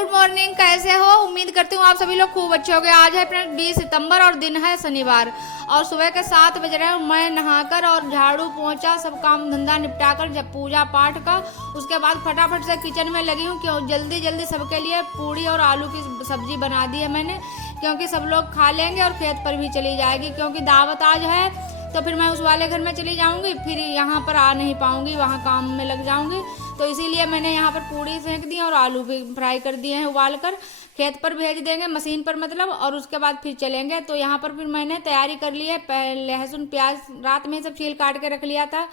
Good morning. कैसे हो? उम्मीद करती हूँ आप सभी लोग खूब अच्छे होंगे। आज है फ्रेंड 20 सितंबर और दिन है शनिवार और सुबह के 7 बज रहे हैं। मैं नहाकर और झाड़ू पोंछा सब काम धंधा निपटाकर जब पूजा पाठ का उसके बाद फटाफट से किचन में लगी हूँ। क्यों जल्दी जल्दी सबके लिए पूड़ी और आलू की सब्जी बना दी है मैंने, क्योंकि सब लोग खा लेंगे और खेत पर भी चली जाएगी, क्योंकि दावत आज है। तो फिर मैं उस वाले घर में चली जाऊंगी, फिर यहाँ पर आ नहीं पाऊंगी, वहाँ काम में लग जाऊंगी। तो इसीलिए मैंने यहाँ पर पूड़ी सेंक दी और आलू भी फ्राई कर दिए हैं उबाल कर। खेत पर भेज देंगे मशीन पर मतलब, और उसके बाद फिर चलेंगे। तो यहाँ पर फिर मैंने तैयारी कर ली है। लहसुन प्याज रात में सब छील काट के रख लिया था,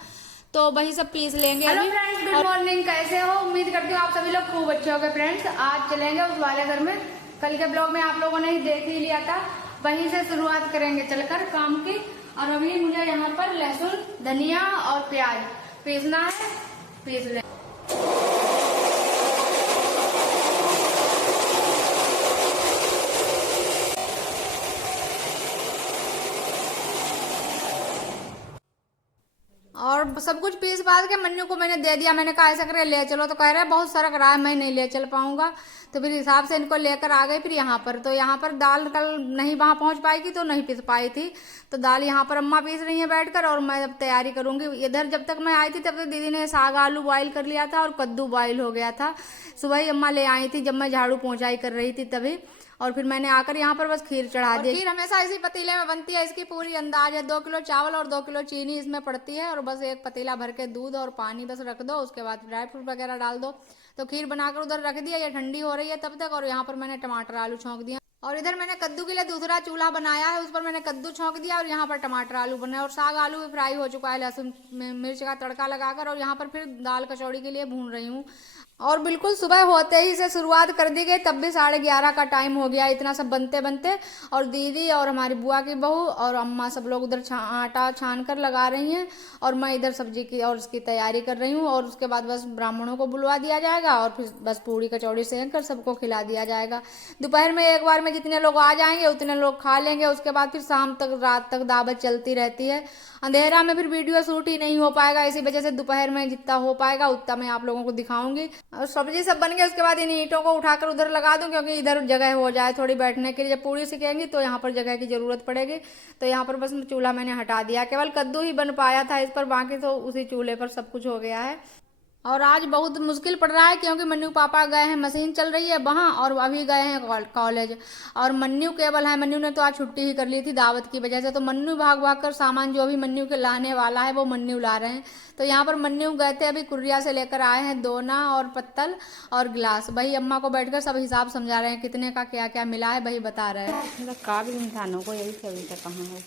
तो वही सब पीस लेंगे। Hello friends, good morning. कैसे हो? उम्मीद करती हूँ आप सभी लोग खूब अच्छे हो गए। फ्रेंड्स आज चलेंगे उस वाले घर में। कल के ब्लॉग में आप लोगों ने ही देख ही लिया था, वहीं से शुरुआत करेंगे चलकर काम की। और अभी मुझे यहाँ पर लहसुन धनिया और प्याज पीसना है, पीस ले। और सब कुछ पीस पास के मन्नू को मैंने दे दिया। मैंने कहा ऐसा करके ले चलो, तो कह रहे हैं बहुत सरक रहा है, मैं नहीं ले चल पाऊंगा। तो फिर हिसाब से इनको लेकर आ गई। फिर यहाँ पर तो यहाँ पर दाल कल नहीं वहाँ पहुँच पाई तो नहीं पीस पाई थी, तो दाल यहाँ पर अम्मा पीस रही है बैठकर और मैं अब तैयारी करूँगी। इधर जब तक मैं आई थी तब तक दीदी ने साग आलू बॉयल कर लिया था और कद्दू बॉयल हो गया था। सुबह ही अम्मा ले आई थी जब मैं झाड़ू पोंछाई कर रही थी तभी। और फिर मैंने आकर यहाँ पर बस खीर चढ़ा दी। खीर हमेशा इसी पतीले में बनती है, इसकी पूरी अंदाज है। 2 किलो चावल और 2 किलो चीनी इसमें पड़ती है, और बस एक पतीला भर के दूध और पानी बस रख दो, उसके बाद ड्राई फ्रूट वगैरह डाल दो। तो खीर बनाकर उधर रख दिया, ये ठंडी हो रही है तब तक। और यहाँ पर मैंने टमाटर आलू छौंक दिया, और इधर मैंने कद्दू के लिए दूसरा चूल्हा बनाया है, उस पर मैंने कद्दू छौंक दिया और यहाँ पर टमाटर आलू बनाया। और साग आलू भी फ्राई हो चुका है लहसुन मिर्च का तड़का लगाकर। और यहाँ पर फिर दाल कचौड़ी के लिए भून रही हूँ। और बिल्कुल सुबह होते ही से शुरुआत कर दी गई, तब भी 11:30 का टाइम हो गया इतना सब बनते बनते। और दीदी और हमारी बुआ की बहू और अम्मा सब लोग उधर आटा छान कर लगा रही हैं, और मैं इधर सब्जी की और उसकी तैयारी कर रही हूँ। और उसके बाद बस ब्राह्मणों को बुलवा दिया जाएगा और फिर बस पूड़ी कचौड़ी सेंक कर सबको खिला दिया जाएगा। दोपहर में एक बार में जितने लोग आ जाएंगे उतने लोग खा लेंगे, उसके बाद फिर शाम तक रात तक दावत चलती रहती है। अंधेरा में फिर वीडियो शूट ही नहीं हो पाएगा, इसी वजह से दोपहर में जितना हो पाएगा उतना मैं आप लोगों को दिखाऊंगी। और सब्जी सब बन गई, उसके बाद इन ईंटों को उठाकर उधर लगा दूं, क्योंकि इधर जगह हो जाए थोड़ी बैठने के लिए। जब पूड़ी सिकेंगी तो यहाँ पर जगह की जरूरत पड़ेगी। तो यहाँ पर बस चूल्हा मैंने हटा दिया, केवल कद्दू ही बन पाया था इस पर, बाकी तो उसी चूल्हे पर सब कुछ हो गया है। और आज बहुत मुश्किल पड़ रहा है, क्योंकि मन्नू पापा गए हैं, मशीन चल रही है वहाँ, और अभी गए हैं कॉलेज। और मन्नू केवल है, मन्नू ने तो आज छुट्टी ही कर ली थी दावत की वजह से। तो मन्नू भाग भाग कर सामान जो भी मन्नू के लाने वाला है वो मन्नू ला रहे हैं। तो यहाँ पर मन्नू गए थे, अभी कुर्रिया से लेकर आए हैं दोना और पत्तल और गिलास। वही अम्मा को बैठकर सब हिसाब समझा रहे हैं, कितने का क्या क्या मिला है वही बता रहे हैं। काबिल इंसानों को यही सभी से कहाँ है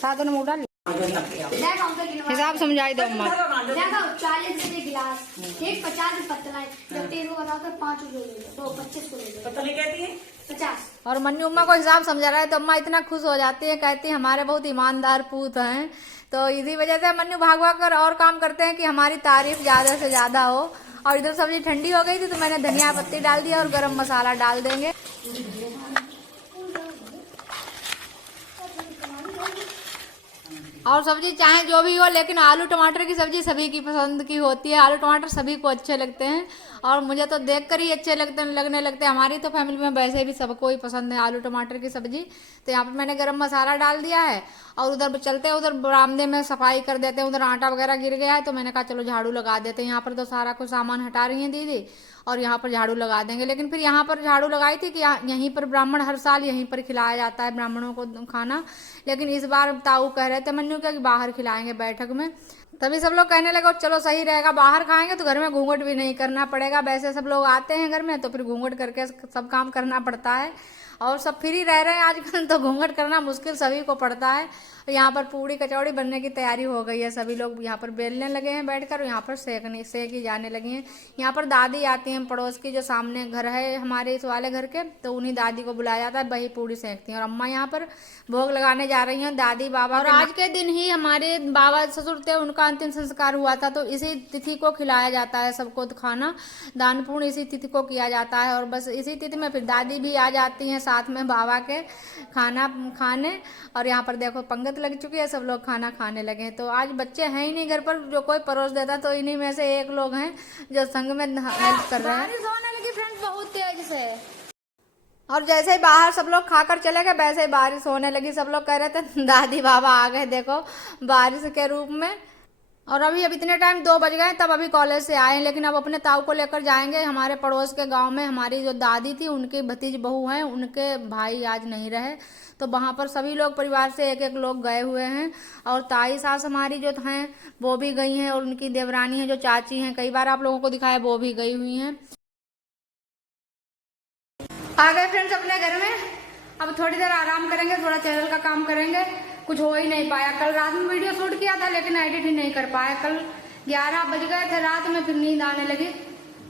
7 नमक डाल हिसाब समझाई दो अम्मा। 40 रुपए गिलास, एक 50 पत्तला, जब 13 को बताओ तो 5 रुपए ले लो, तो 25 को ले लो। पत्तली कहती है 50। और मन्नू अम्मा को हिसाब समझा रहा है, तो अम्मा इतना खुश हो जाती है, कहती है हमारे बहुत ईमानदार पूत हैं। तो इसी वजह से मन्नू भाग भाग कर और काम करते हैं कि हमारी तारीफ ज्यादा से ज्यादा हो। और इधर सब्जी ठंडी हो गई थी तो मैंने धनिया पत्ती डाल दिया और गरम मसाला डाल देंगे। और सब्जी चाहे जो भी हो, लेकिन आलू टमाटर की सब्जी सभी की पसंद की होती है। आलू टमाटर सभी को अच्छे लगते हैं, और मुझे तो देखकर ही अच्छे लगने लगते हैं। हमारी तो फैमिली में वैसे भी सबको ही पसंद है आलू टमाटर की सब्जी। तो यहाँ पर मैंने गरम मसाला डाल दिया है, और उधर चलते हैं, उधर बरामदे में सफाई कर देते हैं। उधर आटा वगैरह गिर गया है, तो मैंने कहा चलो झाड़ू लगा देते हैं। यहाँ पर तो सारा कुछ सामान हटा रही है दीदी, और यहाँ पर झाड़ू लगा देंगे। लेकिन फिर यहाँ पर झाड़ू लगाई थी कि यहीं पर ब्राह्मण हर साल यहीं पर खिलाया जाता है ब्राह्मणों को खाना, लेकिन इस बार ताऊ कह रहे थे मन्नू क्या कि बाहर खिलाएंगे बैठक में। तभी सब लोग कहने लगे चलो सही रहेगा, बाहर खाएंगे तो घर में घूंघट भी नहीं करना पड़ेगा। वैसे सब लोग आते हैं घर में तो फिर घूंघट करके सब काम करना पड़ता है, और सब फ्री रह रहे हैं आजकल, तो घूंघट करना मुश्किल सभी को पड़ता है। यहाँ पर पूड़ी कचौड़ी बनने की तैयारी हो गई है, सभी लोग यहाँ पर बेलने लगे हैं बैठकर, यहाँ पर सेकी जाने लगी हैं। यहाँ पर दादी आती हैं पड़ोस की, जो सामने घर है हमारे इस वाले घर के, तो उन्हीं दादी को बुलाया जाता है, वही पूड़ी सेकती हैं। और अम्मा यहाँ पर भोग लगाने जा रही हैं दादी बाबा। और आज के दिन ही हमारे बाबा ससुर थे, उनका अंतिम संस्कार हुआ था, तो इसी तिथि को खिलाया जाता है सबको खाना, दान पुण्य इसी तिथि को किया जाता है। और बस इसी तिथि में फिर दादी भी आ जाती हैं साथ में बाबा के खाना खाने। और यहाँ पर देखो पंगत लग चुकी है, सब लोग खाना खाने लगे हैं। तो आज बच्चे हैं ही नहीं घर पर जो कोई परोस देता, तो इन्हीं में से एक लोग हैं जो संग में हेल्प कर रहे हैं। बारिश होने लगी फ्रेंड्स बहुत तेज से। और जैसे ही बाहर सब लोग खाकर चले गए वैसे ही बारिश होने लगी। सब लोग कह रहे थे दादी बाबा आ गए देखो बारिश के रूप में। और अभी अब इतने टाइम 2 बज गए तब अभी कॉलेज से आए, लेकिन अब अपने ताऊ को लेकर जाएंगे हमारे पड़ोस के गांव में। हमारी जो दादी थी उनकी भतीज बहू हैं, उनके भाई आज नहीं रहे, तो वहां पर सभी लोग परिवार से एक एक लोग गए हुए हैं। और ताई सास हमारी जो हैं वो भी गई हैं, और उनकी देवरानी है जो चाची हैं, कई बार आप लोगों को दिखाया, वो भी गई हुई हैं। आ गए फ्रेंड्स अपने घर में। अब थोड़ी देर आराम करेंगे, थोड़ा चैनल का काम करेंगे। कुछ हो ही नहीं पाया, कल रात में वीडियो शूट किया था लेकिन एडिट ही नहीं कर पाया। कल 11 बज गए थे रात में, फिर नींद आने लगी।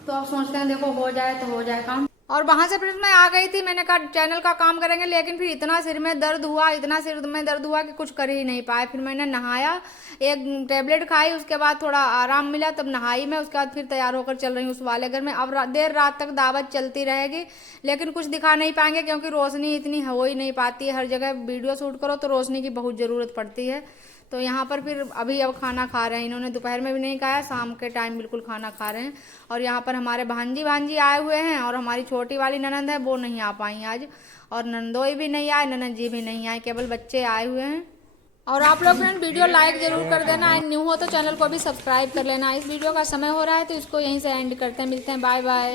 तो अब सोचते हैं देखो हो जाए तो हो जाए काम। और वहां से फिर मैं आ गई थी, मैंने कहा चैनल का काम करेंगे, लेकिन फिर इतना सिर में दर्द हुआ, इतना सिर में दर्द हुआ कि कुछ कर ही नहीं पाए। फिर मैंने नहाया, एक टेबलेट खाई, उसके बाद थोड़ा आराम मिला, तब नहाई मैं। उसके बाद फिर तैयार होकर चल रही हूँ उस वाले घर में। अब देर रात तक दावत चलती रहेगी, लेकिन कुछ दिखा नहीं पाएंगे क्योंकि रोशनी इतनी हो ही नहीं पाती है। हर जगह वीडियो शूट करो तो रोशनी की बहुत ज़रूरत पड़ती है। तो यहाँ पर फिर अभी अब खाना खा रहे हैं, इन्होंने दोपहर में भी नहीं खाया, शाम के टाइम बिल्कुल खाना खा रहे हैं। और यहाँ पर हमारे भांजी आए हुए हैं, और हमारी छोटी वाली ननंद है वो नहीं आ पाई आज, और नंदोई भी नहीं आए, ननंद जी भी नहीं आए, केवल बच्चे आए हुए हैं। और आप लोग फ्रेंड वीडियो लाइक जरूर कर देना, न्यू हो तो चैनल को भी सब्सक्राइब कर लेना। इस वीडियो का समय हो रहा है तो इसको यहीं से एंड करते हैं, मिलते हैं, बाय बाय।